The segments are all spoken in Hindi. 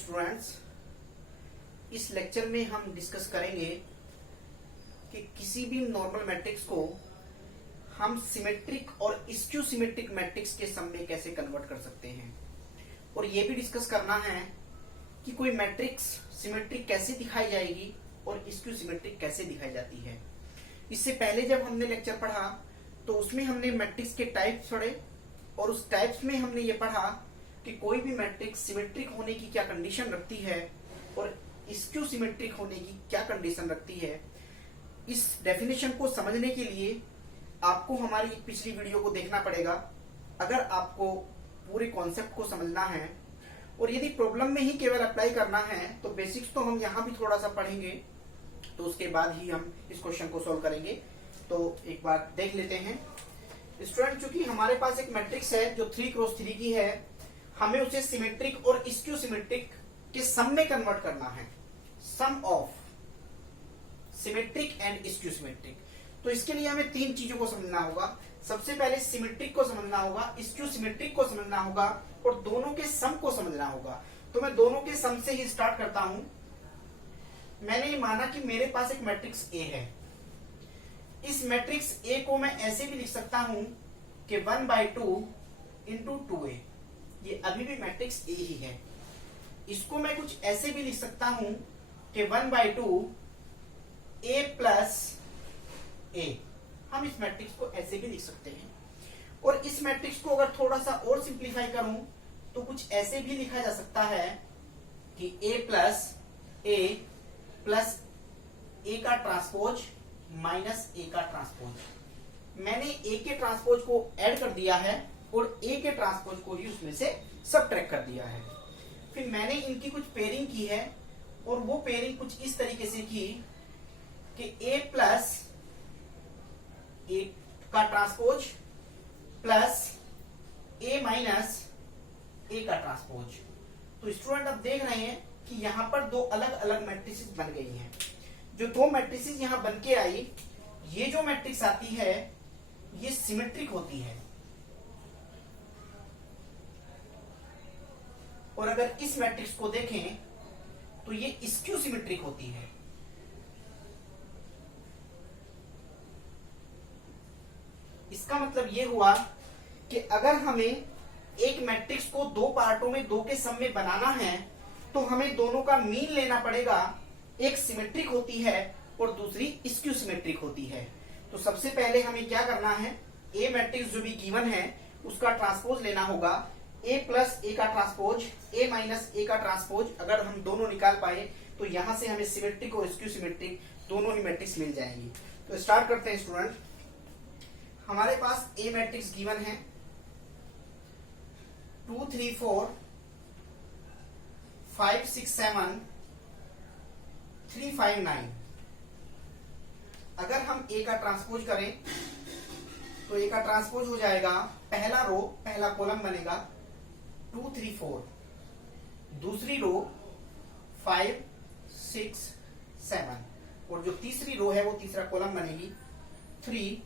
स्टूडेंट्स, इस लेक्चर में हम डिस्कस करेंगे कि किसी भी नॉर्मल मैट्रिक्स को हम सिमेट्रिक और स्क्यू सिमेट्रिक मैट्रिक्स के सम में कैसे कन्वर्ट कर सकते हैं, और ये भी डिस्कस करना है कि कोई मैट्रिक्स सिमेट्रिक कैसे दिखाई जाएगी और स्क्यू सिमेट्रिक कैसे दिखाई जाती है। इससे पहले जब हमने लेक्चर पढ़ा तो उसमें हमने मैट्रिक्स के टाइप्स पढ़े और उस टाइप्स में हमने ये पढ़ा कि कोई भी मैट्रिक्स सिमेट्रिक होने की क्या कंडीशन रखती है और स्क्यू सिमेट्रिक होने की क्या कंडीशन रखती है। इस डेफिनेशन को समझने के लिए आपको हमारी पिछली वीडियो को देखना पड़ेगा अगर आपको पूरे कॉन्सेप्ट को समझना है, और यदि प्रॉब्लम में ही केवल अप्लाई करना है तो बेसिक्स तो हम यहाँ भी थोड़ा सा पढ़ेंगे, तो उसके बाद ही हम इस क्वेश्चन को सॉल्व करेंगे। तो एक बार देख लेते हैं स्टूडेंट, चूंकि हमारे पास एक मैट्रिक्स है जो 3x3 की है, हमें उसे सिमेट्रिक और स्क्यू सिमेट्रिक के सम में कन्वर्ट करना है, sum of symmetric and skew symmetric. तो इसके लिए हमें तीन चीजों को समझना होगा। सबसे पहले सिमेट्रिक को समझना होगा, स्क्यू सिमेट्रिक को समझना होगा और दोनों के सम को समझना होगा। तो मैं दोनों के सम से ही स्टार्ट करता हूं। मैंने माना कि मेरे पास एक मैट्रिक्स ए है। इस मैट्रिक्स ए को मैं ऐसे भी लिख सकता हूं कि 1/2 इंटू 2a। ये अभी भी मैट्रिक्स ए ही है। इसको मैं कुछ ऐसे भी लिख सकता हूं कि 1/2 a प्लस a। हम इस मैट्रिक्स को ऐसे भी लिख सकते हैं। और इस मैट्रिक्स को अगर थोड़ा सा और सिंप्लीफाई करूं तो कुछ ऐसे भी लिखा जा सकता है कि a प्लस a का ट्रांसपोज माइनस a का ट्रांसपोज। मैंने a के ट्रांसपोज को ऐड कर दिया है और a के ट्रांसपोज को ही उसमें से सबट्रैक्ट कर दिया है। फिर मैंने इनकी कुछ पेयरिंग की है और वो पेयरिंग कुछ इस तरीके से की कि a प्लस a का transpose plus a minus a का ट्रांसपोज। तो स्टूडेंट अब देख रहे हैं कि यहां पर दो अलग अलग मैट्रिसेस बन गई हैं। जो दो मैट्रिसेस यहां बन के आई, ये जो मैट्रिक्स आती है ये सिमेट्रिक होती है, और अगर इस मैट्रिक्स को देखें तो ये स्क्यू सिमेट्रिक होती है। इसका मतलब ये हुआ कि अगर हमें एक मैट्रिक्स को दो पार्टों में दो के सम में बनाना है तो हमें दोनों का मीन लेना पड़ेगा। एक सिमेट्रिक होती है और दूसरी स्क्यू सिमेट्रिक होती है। तो सबसे पहले हमें क्या करना है, ए मैट्रिक्स जो भी गिवन है उसका ट्रांसपोज लेना होगा। ए प्लस ए का ट्रांसपोज, ए माइनस ए का ट्रांसपोज। अगर हम दोनों निकाल पाए तो यहां से हमें सिमेट्रिक और स्क्यू सिमेट्रिक दोनों ही मैट्रिक्स मिल जाएंगी। तो स्टार्ट करते हैं स्टूडेंट। हमारे पास ए मैट्रिक्स गिवन है 2 3 4 5 6 7 3 5 9। अगर हम ए का ट्रांसपोज करें तो ए का ट्रांसपोज हो जाएगा, पहला रो पहला कॉलम बनेगा 2 3 4, दूसरी रो 5 6 7, और जो तीसरी रो है वो तीसरा कॉलम बनेगी 3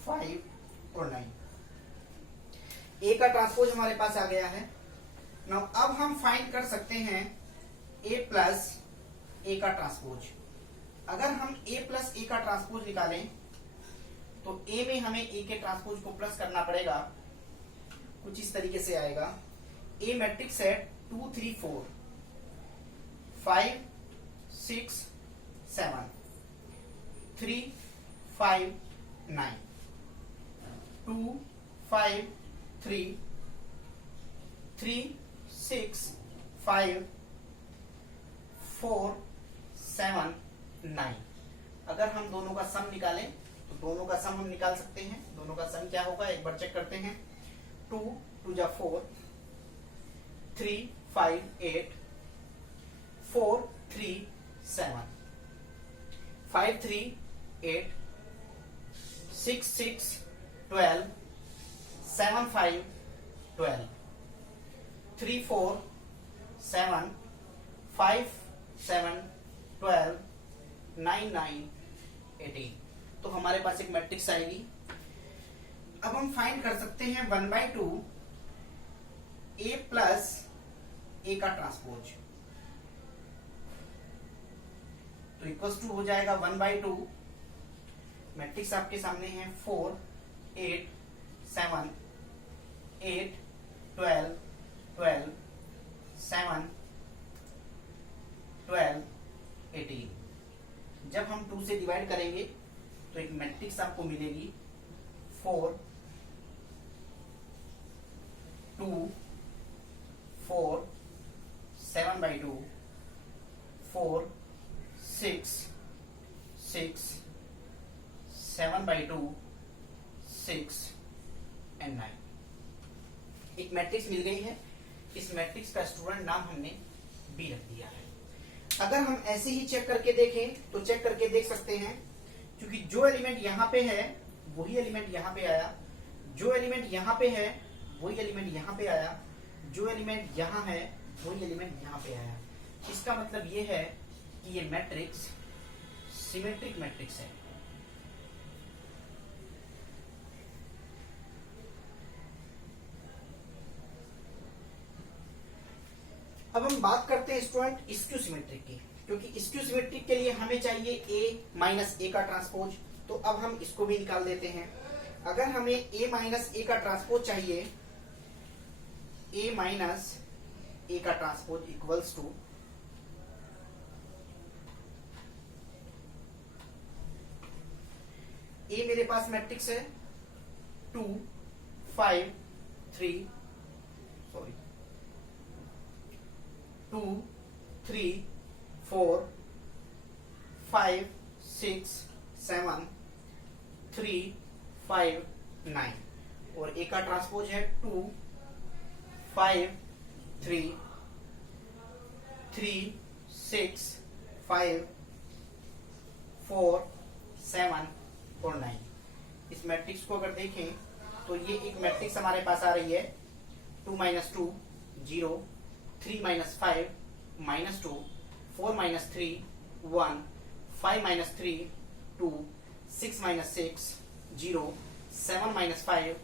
5 और 9। ए का ट्रांसपोज हमारे पास आ गया है। नाउ अब हम फाइंड कर सकते हैं ए प्लस ए का ट्रांसपोज। अगर हम ए प्लस ए का ट्रांसपोज निकालें तो ए में हमें ए के ट्रांसपोज को प्लस करना पड़ेगा। कुछ इस तरीके से आएगा। ए मैट्रिक्स है 2 3 4 5 6 7 3 5 9 2 5 3 3 6 5 4 7 9। अगर हम दोनों का सम निकालें तो दोनों का सम हम निकाल सकते हैं। दोनों का सम क्या होगा एक बार चेक करते हैं। 2 2 जा 4, 3 5 8, 4 3 7, 5 3 8, 6 6 12, 7 5 12, 3 4 7, 5 7 12, 9 9 18। तो हमारे पास एक मैट्रिक्स आएगी। अब हम फाइंड कर सकते हैं 1/2 ए प्लस ए का ट्रांसपोज। तो इक्वल्स टू हो जाएगा 1/2। मैट्रिक्स आपके सामने है 4 8 7 8 12 12 7 12 18। जब हम 2 से डिवाइड करेंगे तो एक मैट्रिक्स आपको मिलेगी 4 2 4 7/2 4 6 6 7/2 6 एंड 9। एक मैट्रिक्स मिल गई है। इस मैट्रिक्स का स्टूडेंट नाम हमने बी रख दिया है। अगर हम ऐसे ही चेक करके देखें तो चेक करके देख सकते हैं, क्योंकि जो एलिमेंट यहां पे है वही एलिमेंट यहां पे आया, जो एलिमेंट यहां पे है वही एलिमेंट यहां पे आया, जो एलिमेंट यहां है वही एलिमेंट यहां पे आया। इसका मतलब ये है कि ये मैट्रिक्स सिमेट्रिक मैट्रिक्स है। अब हम बात करते हैं स्टूडेंट स्क्यू सिमेट्रिक की, क्योंकि स्क्यू सिमेट्रिक के लिए हमें चाहिए A माइनस ए का ट्रांसपोज। तो अब हम इसको भी निकाल देते हैं। अगर हमें A माइनस ए का ट्रांसपोज चाहिए, A माइनस ए का ट्रांसपोज इक्वल्स टू A मेरे पास मैट्रिक्स है 2 5 3 सॉरी 2 3 4 5 6 7 3 5 9 और ए का ट्रांसपोज है 2 5 3 3 6 5 4 7 और 9। इस मैट्रिक्स को अगर देखें तो ये एक मैट्रिक्स हमारे पास आ रही है 2 - 2 0 3 - 5 -2 4 - 3 1 5 - 3 2 6 - 6 0 7 - 5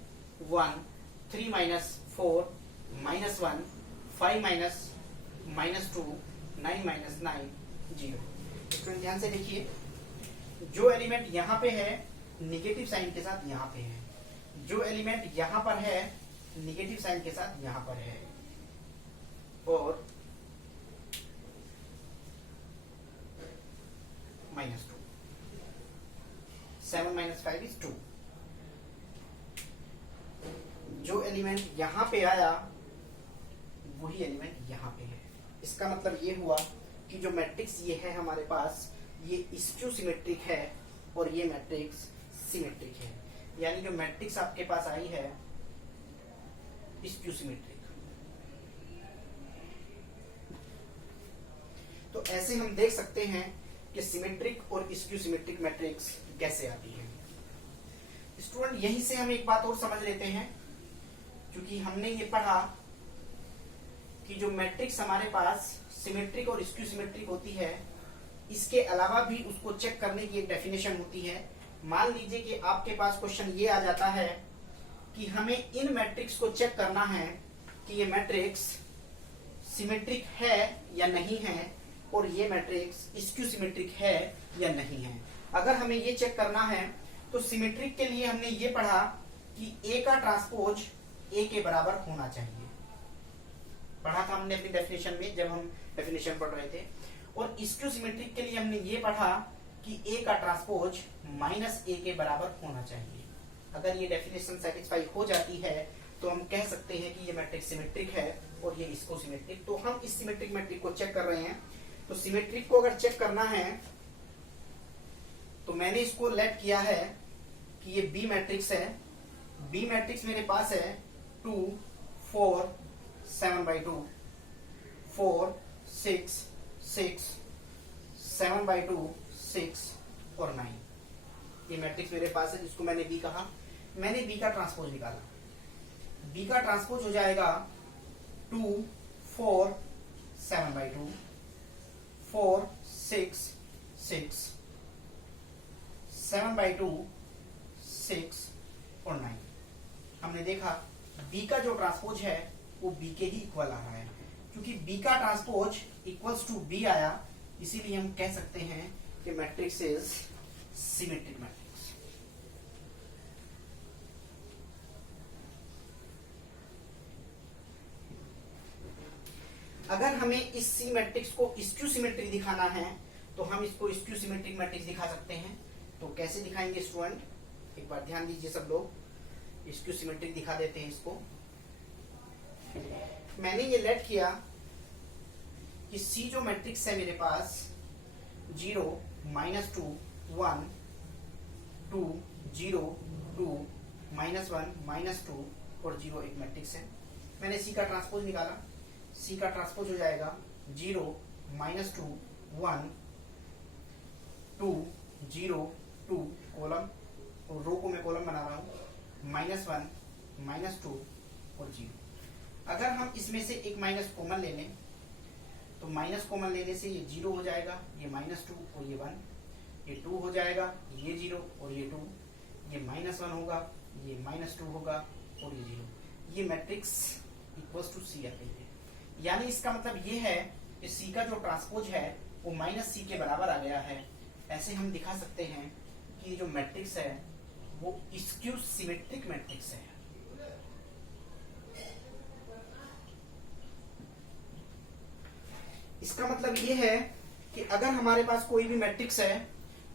1 3 - 4 -1 5 - 2 9 - 9 0। इसको ध्यान से देखिए, जो एलिमेंट यहां पे है निगेटिव साइन के साथ यहां पे है, जो एलिमेंट यहां पर है निगेटिव साइन के साथ यहां पर है, और -2 7 - 5 is 2। जो एलिमेंट यहां पे आया वही एलिमेंट यहां पे है। इसका मतलब ये हुआ कि जो मैट्रिक्स ये है हमारे पास ये स्क्यू सिमेट्रिक है और ये मैट्रिक्स सिमेट्रिक है। यानी जो मैट्रिक्स आपके पास आई है स्क्यू सिमेट्रिक। तो ऐसे हम देख सकते हैं कि सिमेट्रिक और स्क्यू सिमेट्रिक मैट्रिक्स कैसे आती है। स्टूडेंट यहीं से हम एक बात और समझ लेते हैं, क्योंकि हमने ये पढ़ा कि जो मैट्रिक्स हमारे पास सिमेट्रिक और स्क्यू सिमेट्रिक होती है, इसके अलावा भी उसको चेक करने की एक डेफिनेशन होती है। मान लीजिए कि आपके पास क्वेश्चन ये आ जाता है कि हमें इन मैट्रिक्स को चेक करना है कि ये मैट्रिक्स सिमेट्रिक है या नहीं है और ये मैट्रिक्स स्क्यू सिमेट्रिक है या नहीं है। अगर हमें ये चेक करना है तो सिमेट्रिक के लिए हमने ये पढ़ा कि ए का ट्रांसपोज ए के बराबर होना चाहिए। पढ़ा था हमने अपनी डेफिनेशन में जब हम डेफिनेशन पढ़ रहे थे। और स्क्यू सिमेट्रिक के लिए हमने ये पढ़ा कि ए का ट्रांसपोज -a के बराबर होना चाहिए। अगर ये डेफिनेशन सेटिस्फाई हो जाती है तो हम कह सकते हैं कि ये मैट्रिक्स सिमेट्रिक है और ये स्क्यू सिमेट्रिक। तो हम इस सिमेट्रिक मैट्रिक को चेक कर रहे हैं। तो सिमेट्रिक को अगर चेक करना है तो मैंने इसको लेट किया है कि ये बी मैट्रिक्स है। बी मैट्रिक्स मेरे पास है 2 4 7/2 4 6 6 7/2 6 और 9। ये मैट्रिक्स मेरे पास है जिसको मैंने बी कहा। मैंने बी का ट्रांसपोज निकाला। बी का ट्रांसपोज हो जाएगा 2 4 7/2 4 6 6 7/2 6 और 9। हमने देखा बी का जो ट्रांसपोज है वो बी के ही इक्वल आ रहा है। क्योंकि बी का ट्रांसपोज इक्वल्स टू बी आया, इसीलिए हम कह सकते हैं कि मैट्रिक्स इज सिमेट्रिक मैट्रिक्स। अगर हमें इस सी मैट्रिक्स को स्क्यू सिमेट्रिक दिखाना है तो हम इसको स्क्यू सिमेट्रिक मैट्रिक्स दिखा सकते हैं। तो कैसे दिखाएंगे स्टूडेंट, एक बार ध्यान दीजिए सब लोग, स्क्यू सिमेट्रिक दिखा देते हैं इसको। मैंने ये लेट किया कि सी जो मैट्रिक्स है मेरे पास 0 -2 1 2 0 2 -1 -2 और 0 एक मैट्रिक्स है। मैंने सी का ट्रांसपोज निकाला, सी का ट्रांसपोज हो जाएगा 0 -2 1 2 0 2 कॉलम, और रो को मैं कॉलम बना रहा हूं, -1 -2 और 0। अगर हम इसमें से एक माइनस कॉमन ले लें तो माइनस कॉमन लेने से ये 0 हो जाएगा, ये -2 और ये 1, ये 2 हो जाएगा, ये 0 और ये 2, ये -1 होगा, ये -2 होगा और ये 0। ये मैट्रिक्स इक्वल्स टू सी आ गई है। यानी इसका मतलब ये है कि सी का जो ट्रांसपोज है वो -c के बराबर आ गया है। ऐसे हम दिखा सकते हैं कि जो मैट्रिक्स है वो स्क्यू सिमेट्रिक मैट्रिक्स है। इसका मतलब ये है कि अगर हमारे पास कोई भी मैट्रिक्स है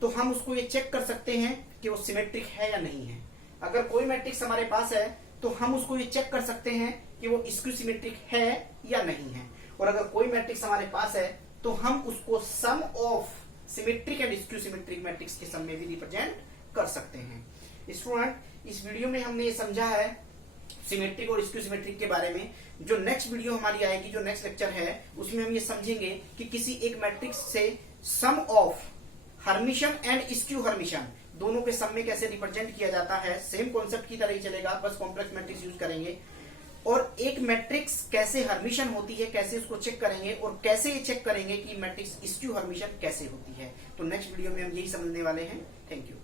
तो हम उसको ये चेक कर सकते हैं कि वो सिमेट्रिक है या नहीं है। अगर कोई मैट्रिक्स हमारे पास है तो हम उसको ये चेक कर सकते हैं कि वो स्क्यू सिमेट्रिक है या नहीं है। और अगर कोई मैट्रिक्स हमारे पास है तो हम उसको sum of symmetric and skew symmetric matrix के सम में भी रिप्रेजेंट कर सकते हैं। स्टूडेंट, इस वीडियो में हमने ये समझा है सिमेट्रिक और स्क्यू सिमेट्रिक के बारे में। जो नेक्स्ट वीडियो हमारी आएगी, जो नेक्स्ट लेक्चर है, उसमें हम ये समझेंगे कि किसी एक मैट्रिक्स से sum of Hermitian and skew Hermitian दोनों के सम में कैसे रिप्रेजेंट किया जाता है। सेम कॉन्सेप्ट की तरह ही चलेगा, बस कॉम्प्लेक्स मैट्रिक्स यूज करेंगे। और एक मैट्रिक्स कैसे हर्मिशन होती है, कैसे उसको चेक करेंगे, और कैसे ये चेक करेंगे कि मैट्रिक्स स्क्यू हर्मिशन कैसे होती है। तो नेक्स्ट वीडियो में हम यही समझने वाले हैं। Thank you.